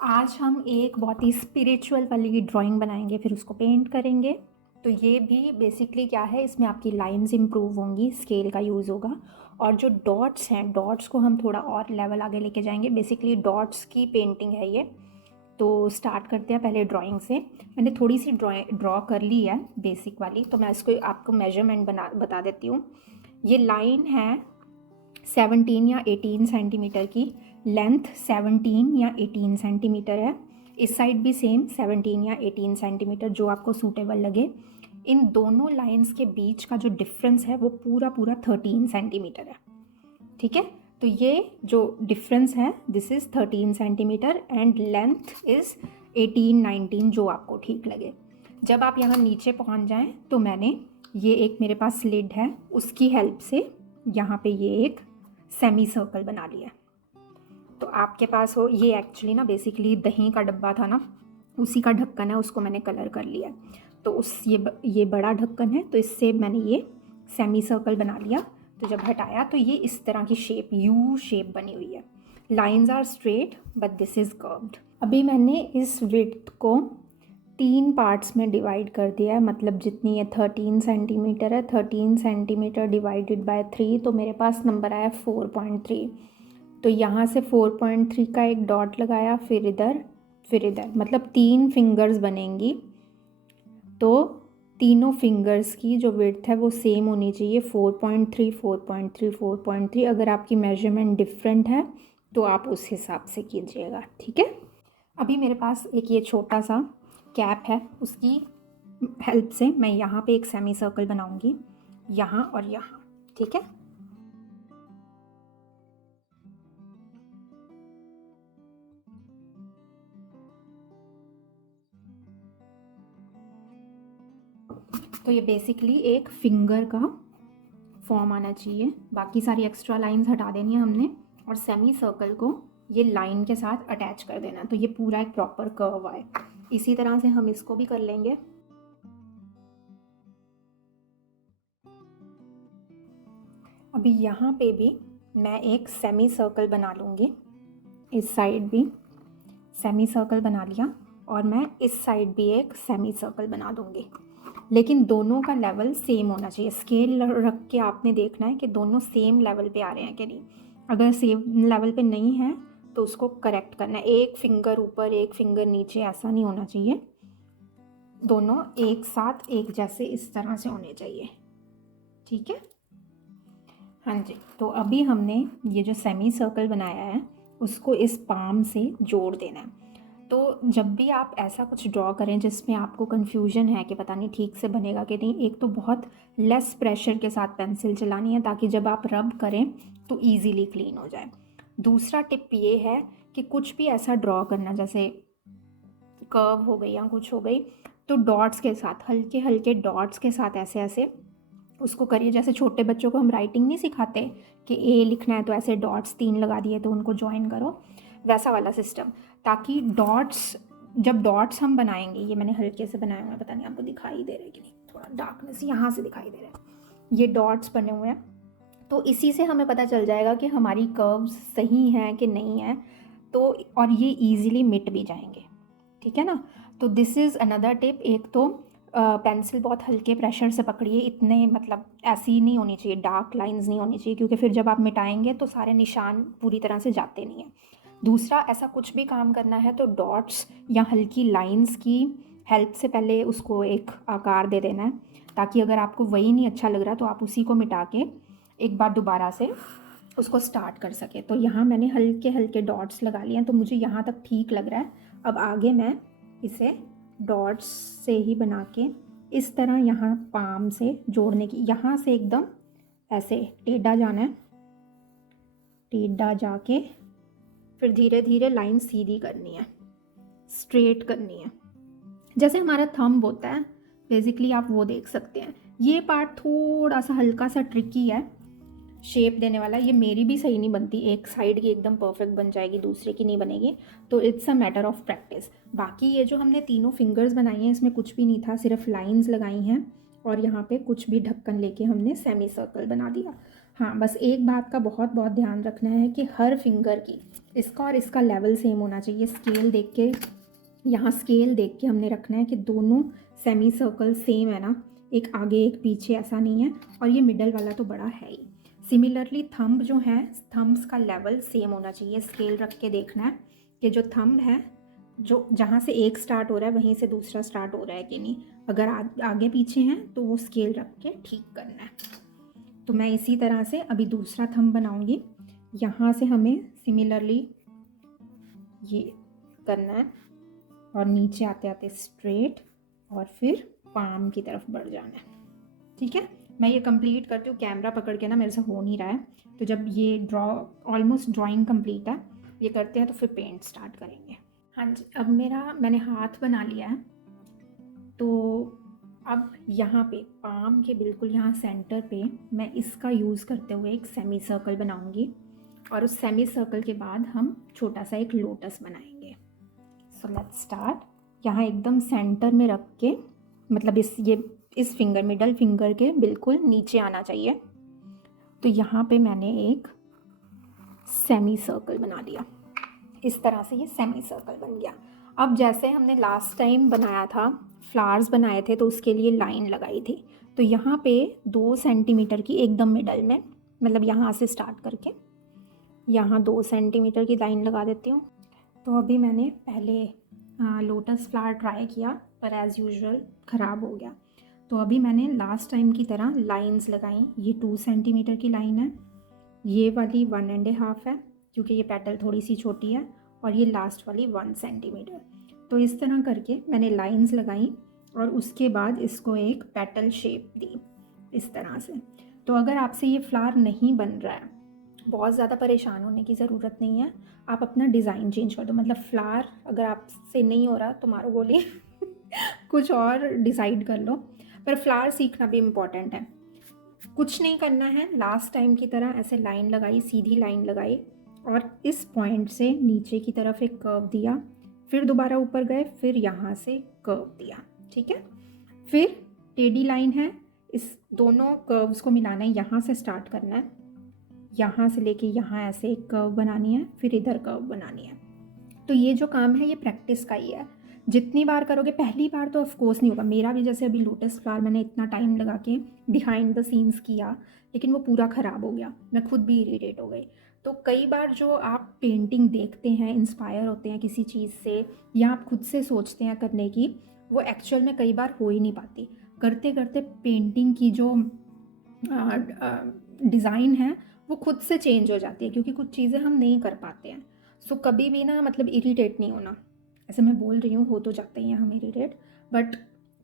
आज हम एक बहुत ही स्पिरिचुअल वाली ड्राइंग बनाएंगे, फिर उसको पेंट करेंगे। तो ये भी बेसिकली क्या है, इसमें आपकी लाइंस इम्प्रूव होंगी, स्केल का यूज़ होगा। और जो डॉट्स हैं, डॉट्स को हम थोड़ा और लेवल आगे लेके जाएंगे। बेसिकली डॉट्स की पेंटिंग है ये। तो स्टार्ट करते हैं पहले ड्राइंग से। मैंने थोड़ी सी ड्रॉ कर ली है बेसिक वाली, तो मैं इसको आपको मेजरमेंट बता देती हूँ। ये लाइन है 17 या 18 सेंटीमीटर की, लेंथ 17 या 18 सेंटीमीटर है। इस साइड भी सेम 17 या 18 सेंटीमीटर, जो आपको सूटेबल लगे। इन दोनों लाइंस के बीच का जो डिफरेंस है वो पूरा पूरा 13 सेंटीमीटर है। ठीक है, तो ये जो डिफरेंस है this is 13 centimetre and length is 18-19, जो आपको ठीक लगे। जब आप यहाँ नीचे पहुँच जाएं तो मैंने ये एक मेरे पास स्लिड है, उसकी हेल्प से यहाँ पे ये एक सेमी सर्कल बना लिया। तो आपके पास हो, ये एक्चुअली ना बेसिकली दही का डब्बा था ना, उसी का ढक्कन है, उसको मैंने कलर कर लिया। तो उस ये बड़ा ढक्कन है, तो इससे मैंने ये सेमी सर्कल बना लिया। तो जब हटाया तो ये इस तरह की शेप, यू शेप बनी हुई है। Lines are straight but this is curved. अभी मैंने इस विड्थ को 3 पार्ट्स में डिवाइड कर दिया है, मतलब जितनी ये 13 सेंटीमीटर है, 13 सेंटीमीटर डिवाइडेड बाय 3, तो मेरे पास नंबर आया 4.3। तो यहाँ से 4.3 का एक डॉट लगाया, फिर इधर मतलब 3 फिंगर्स बनेंगी। तो तीनों फिंगर्स की जो विड्थ है वो सेम होनी चाहिए, 4.3 4.3 4.3। अगर आपकी मेजरमेंट डिफरेंट है तो आप उस हिसाब से कीजिएगा, ठीक है। अभी मेरे पास एक ये छोटा सा कैप है, उसकी हेल्प से मैं यहाँ पे एक सेमी सर्कल बनाऊंगी, यहाँ और यहाँ, ठीक है। तो ये बेसिकली एक फिंगर का फॉर्म आना चाहिए, बाकी सारी एक्स्ट्रा लाइंस हटा देनी है हमने, और सेमी सर्कल को ये लाइन के साथ अटैच कर देना, तो ये पूरा एक प्रॉपर कर्व आए। इसी तरह से हम इसको भी कर लेंगे। अभी यहाँ पे भी मैं एक सेमी सर्कल बना लूँगी, इस साइड भी सेमी सर्कल बना लिया, और मैं इस साइड भी एक सेमी सर्कल बना दूँगी। लेकिन दोनों का लेवल सेम होना चाहिए, स्केल रख के आपने देखना है कि दोनों सेम लेवल पे आ रहे हैं कि नहीं। अगर सेम लेवल पे नहीं है तो उसको करेक्ट करना है, एक फिंगर ऊपर एक फिंगर नीचे, ऐसा नहीं होना चाहिए। दोनों एक साथ एक जैसे इस तरह से होने चाहिए, ठीक है। हाँ जी, तो अभी हमने ये जो सेमी सर्कल बनाया है उसको इस पाम से जोड़ देना है। तो जब भी आप ऐसा कुछ ड्रॉ करें जिसमें आपको कन्फ्यूजन है कि पता नहीं ठीक से बनेगा कि नहीं, एक तो बहुत लेस प्रेशर के साथ पेंसिल चलानी है ताकि जब आप रब करें तो ईजीली क्लीन हो जाए। दूसरा टिप ये है कि कुछ भी ऐसा ड्रॉ करना, जैसे कर्व हो गई या कुछ हो गई, तो डॉट्स के साथ, हल्के हल्के डॉट्स के साथ ऐसे ऐसे उसको करिए। जैसे छोटे बच्चों को हम राइटिंग नहीं सिखाते कि ए लिखना है तो ऐसे डॉट्स 3 लगा दिए तो उनको ज्वाइन करो, वैसा वाला सिस्टम, ताकि डॉट्स, जब डॉट्स हम बनाएंगे, ये मैंने हल्के से बनाया हुआ है, पता नहीं आपको दिखाई दे रहा है कि नहीं, थोड़ा डार्कनेस यहाँ से दिखाई दे रहा है, ये डॉट्स बने हुए हैं। तो इसी से हमें पता चल जाएगा कि हमारी कर्व्स सही हैं कि नहीं है, तो और ये ईजिली मिट भी जाएंगे, ठीक है ना। तो दिस इज़ अनदर टिप। एक तो पेंसिल बहुत हल्के प्रेशर से पकड़िए, इतने मतलब ऐसी नहीं होनी चाहिए, डार्क लाइंस नहीं होनी चाहिए, क्योंकि फिर जब आप मिटाएंगे तो सारे निशान पूरी तरह से जाते नहीं हैं। दूसरा, ऐसा कुछ भी काम करना है तो डॉट्स या हल्की लाइंस की हेल्प से पहले उसको एक आकार दे देना है, ताकि अगर आपको वही नहीं अच्छा लग रहा तो आप उसी को मिटा के एक बार दोबारा से उसको स्टार्ट कर सके। तो यहाँ मैंने हल्के हल्के डॉट्स लगा लिए हैं, तो मुझे यहाँ तक ठीक लग रहा है। अब आगे मैं इसे डॉट्स से ही बना के इस तरह यहाँ पाम से जोड़ने की, यहाँ से एकदम ऐसे टेढ़ा जाना है, टेढ़ा जाके फिर धीरे धीरे लाइन सीधी करनी है, स्ट्रेट करनी है, जैसे हमारा थंब होता है बेसिकली, आप वो देख सकते हैं। ये पार्ट थोड़ा सा हल्का सा ट्रिकी है शेप देने वाला, ये मेरी भी सही नहीं बनती, एक साइड की एकदम परफेक्ट बन जाएगी, दूसरे की नहीं बनेगी, तो it's a matter of practice. बाकी ये जो हमने तीनों फिंगर्स बनाई हैं इसमें कुछ भी नहीं था, सिर्फ लाइंस लगाई हैं और यहाँ पे कुछ भी ढक्कन लेके हमने सेमी सर्कल बना दिया। हाँ, बस एक बात का बहुत बहुत ध्यान रखना है कि हर फिंगर की इसका और इसका लेवल सेम होना चाहिए। स्केल देख के, यहाँ स्केल देख के हमने रखना है कि दोनों सेमी सर्कल सेम है ना, एक आगे एक पीछे ऐसा नहीं है, और ये मिडल वाला तो बड़ा है ही। सिमिलरली थंब जो है, थंब्स का लेवल सेम होना चाहिए। स्केल रख के देखना है कि जो थंब है, जो जहाँ से एक स्टार्ट हो रहा है वहीं से दूसरा स्टार्ट हो रहा है कि नहीं। अगर आगे पीछे हैं तो वो स्केल रख के ठीक करना है। तो मैं इसी तरह से अभी दूसरा थंब बनाऊंगी। यहाँ से हमें सिमिलरली ये करना है और नीचे आते आते स्ट्रेट और फिर पाम की तरफ बढ़ जाना है। ठीक है, मैं ये कंप्लीट करती हूँ। कैमरा पकड़ के ना मेरे से हो नहीं रहा है, तो जब ये ऑलमोस्ट ड्राइंग कंप्लीट है, ये करते हैं तो फिर पेंट स्टार्ट करेंगे। हाँ जी, अब मैंने हाथ बना लिया है। तो अब यहाँ पे पाम के बिल्कुल यहाँ सेंटर पे मैं इसका यूज़ करते हुए एक सेमी सर्कल बनाऊंगी, और उस सेमी सर्कल के बाद हम छोटा सा एक लोटस बनाएंगे। So let's start. यहाँ एकदम सेंटर में रख के, मतलब इस फिंगर, मिडल फिंगर के बिल्कुल नीचे आना चाहिए। तो यहाँ पे मैंने एक सेमी सर्कल बना लिया। इस तरह से ये सेमी सर्कल बन गया। अब जैसे हमने लास्ट टाइम बनाया था, फ्लावर्स बनाए थे, तो उसके लिए लाइन लगाई थी। तो यहाँ पे 2 सेंटीमीटर की एकदम मिडल में, मतलब यहाँ से स्टार्ट करके यहाँ 2 सेंटीमीटर की लाइन लगा देती हूँ। तो अभी मैंने पहले लोटस फ्लावर ट्राई किया, पर एज़ यूजुअल ख़राब हो गया। तो अभी मैंने लास्ट टाइम की तरह लाइंस लगाई। ये 2 सेंटीमीटर की लाइन है, ये वाली 1.5 है क्योंकि ये पेटल थोड़ी सी छोटी है, और ये लास्ट वाली 1 सेंटीमीटर। तो इस तरह करके मैंने लाइंस लगाई और उसके बाद इसको एक पेटल शेप दी इस तरह से। तो अगर आपसे ये फ्लावर नहीं बन रहा है, बहुत ज़्यादा परेशान होने की ज़रूरत नहीं है। आप अपना डिज़ाइन चेंज कर दो, मतलब फ्लावर अगर आपसे नहीं हो रहा तो मारो गोली कुछ और डिसाइड कर लो। पर फ्लावर सीखना भी इम्पॉर्टेंट है। कुछ नहीं करना है, लास्ट टाइम की तरह ऐसे लाइन लगाई, सीधी लाइन लगाई, और इस पॉइंट से नीचे की तरफ एक कर्व दिया, फिर दोबारा ऊपर गए, फिर यहाँ से कर्व दिया। ठीक है, फिर टेढ़ी लाइन है, इस दोनों कर्व्स को मिलाना है, यहाँ से स्टार्ट करना है, यहाँ से लेके यहाँ ऐसे एक कर्व बनानी है, फिर इधर कर्व बनानी है। तो ये जो काम है ये प्रैक्टिस का ही है। जितनी बार करोगे, पहली बार तो ऑफ कोर्स नहीं होगा। मेरा भी जैसे अभी लोटस फ्लावर मैंने इतना टाइम लगा के बिहाइंड द सीन्स किया, लेकिन वो पूरा ख़राब हो गया, मैं खुद भी इरिटेट हो गई। तो कई बार जो आप पेंटिंग देखते हैं, इंस्पायर होते हैं किसी चीज़ से, या आप खुद से सोचते हैं करने की, वो एक्चुअल में कई बार हो ही नहीं पाती। करते करते पेंटिंग की जो डिज़ाइन है वो खुद से चेंज हो जाती है, क्योंकि कुछ चीज़ें हम नहीं कर पाते हैं। सो कभी भी ना, मतलब इरिटेट नहीं होना। ऐसे मैं बोल रही हूँ, हो तो जाते ही हैं हम इरिटेट, बट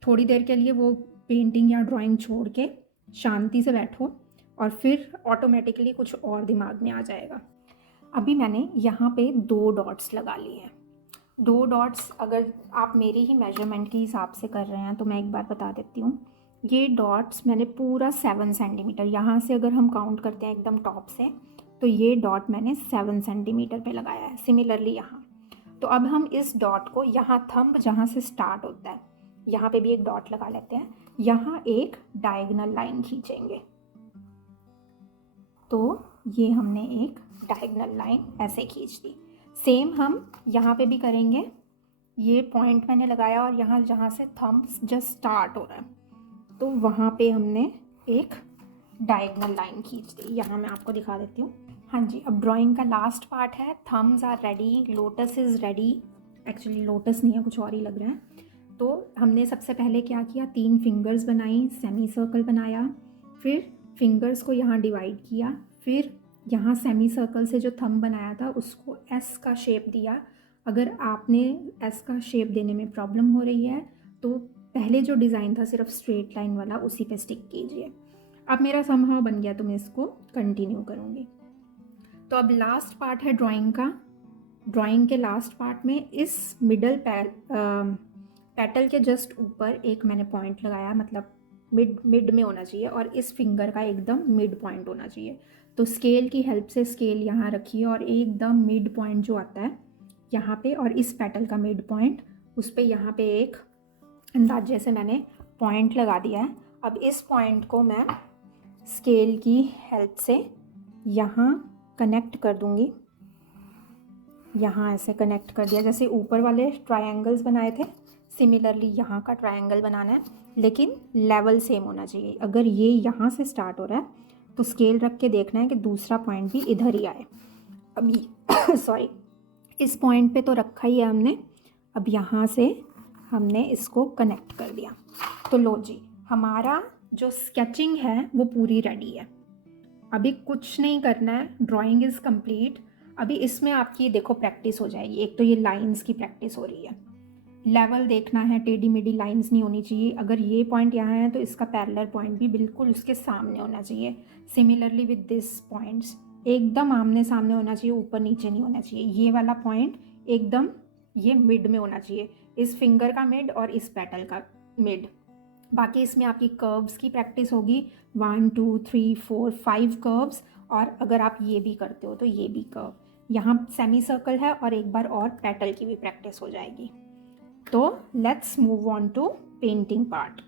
थोड़ी देर के लिए वो पेंटिंग या ड्राइंग छोड़ के शांति से बैठो और फिर ऑटोमेटिकली कुछ और दिमाग में आ जाएगा। अभी मैंने यहाँ पे 2 डॉट्स लगा लिए हैं। 2 डॉट्स अगर आप मेरी ही मेजरमेंट के हिसाब से कर रहे हैं तो मैं एक बार बता देती हूँ। ये डॉट्स मैंने पूरा 7 सेंटीमीटर, यहाँ से अगर हम काउंट करते हैं एकदम टॉप से, तो ये डॉट मैंने 7 सेंटीमीटर पे लगाया है। सिमिलरली यहाँ, तो अब हम इस डॉट को यहाँ थंब जहाँ से स्टार्ट होता है, यहाँ पे भी एक डॉट लगा लेते हैं। यहाँ एक डायगोनल लाइन खींचेंगे। तो ये हमने एक डायगोनल लाइन ऐसे खींच दी। सेम हम यहाँ पे भी करेंगे। ये पॉइंट मैंने लगाया और यहाँ जहाँ से थंब जस्ट स्टार्ट हो रहा है, तो वहाँ पे हमने एक डायगोनल लाइन खींच दी। यहाँ मैं आपको दिखा देती हूँ। हाँ जी, अब ड्राइंग का लास्ट पार्ट है। Thumbs are ready, lotus is ready. Actually lotus नहीं है, कुछ और ही लग रहा है। तो हमने सबसे पहले क्या किया, 3 फिंगर्स बनाई, सेमी सर्कल बनाया, फिर फिंगर्स को यहाँ डिवाइड किया, फिर यहाँ सेमी सर्कल से जो थंब बनाया था उसको एस का शेप दिया। अगर आपने एस का शेप देने में प्रॉब्लम हो रही है तो पहले जो डिज़ाइन था सिर्फ स्ट्रेट लाइन वाला, उसी पे स्टिक कीजिए। अब मेरा समहाउ बन गया तो मैं इसको कंटिन्यू करूँगी। तो अब लास्ट पार्ट है ड्राइंग का। ड्राइंग के लास्ट पार्ट में इस मिडल पेटल के जस्ट ऊपर एक मैंने पॉइंट लगाया, मतलब मिड में होना चाहिए, और इस फिंगर का एकदम मिड पॉइंट होना चाहिए। तो स्केल की हेल्प से स्केल यहाँ रखिए और एकदम मिड पॉइंट जो आता है यहाँ पे, और इस पेटल का मिड पॉइंट, उस पर यहाँ पे एक अंदाजे से मैंने पॉइंट लगा दिया है। अब इस पॉइंट को मैं स्केल की हेल्प से यहाँ कनेक्ट कर दूँगी। यहाँ ऐसे कनेक्ट कर दिया, जैसे ऊपर वाले ट्रायंगल्स बनाए थे सिमिलरली यहाँ का ट्रायंगल बनाना है, लेकिन लेवल सेम होना चाहिए। अगर ये यहाँ से स्टार्ट हो रहा है तो स्केल रख के देखना है कि दूसरा पॉइंट भी इधर ही आए। अभी सॉरी, इस पॉइंट पे तो रखा ही है हमने, अब यहाँ से हमने इसको कनेक्ट कर दिया। तो लो जी, हमारा जो स्केचिंग है वो पूरी रेडी है। अभी कुछ नहीं करना है, ड्राइंग इज़ कंप्लीट। अभी इसमें आपकी देखो प्रैक्टिस हो जाएगी। एक तो ये लाइंस की प्रैक्टिस हो रही है, लेवल देखना है, टेढ़ी मेढ़ी लाइंस नहीं होनी चाहिए। अगर ये पॉइंट यहाँ है तो इसका पैरेलल पॉइंट भी बिल्कुल उसके सामने होना चाहिए। सिमिलरली विद दिस पॉइंट्स एकदम आमने सामने होना चाहिए, ऊपर नीचे नहीं होना चाहिए। ये वाला पॉइंट एकदम ये मिड में होना चाहिए, इस फिंगर का मिड और इस पेटल का मिड। बाकी इसमें आपकी कर्व्स की प्रैक्टिस होगी, 1 2 3 4 5 कर्व्स, और अगर आप ये भी करते हो तो ये भी कर्व। यहाँ सेमी सर्कल है और एक बार और पेटल की भी प्रैक्टिस हो जाएगी। तो let's move on to painting part.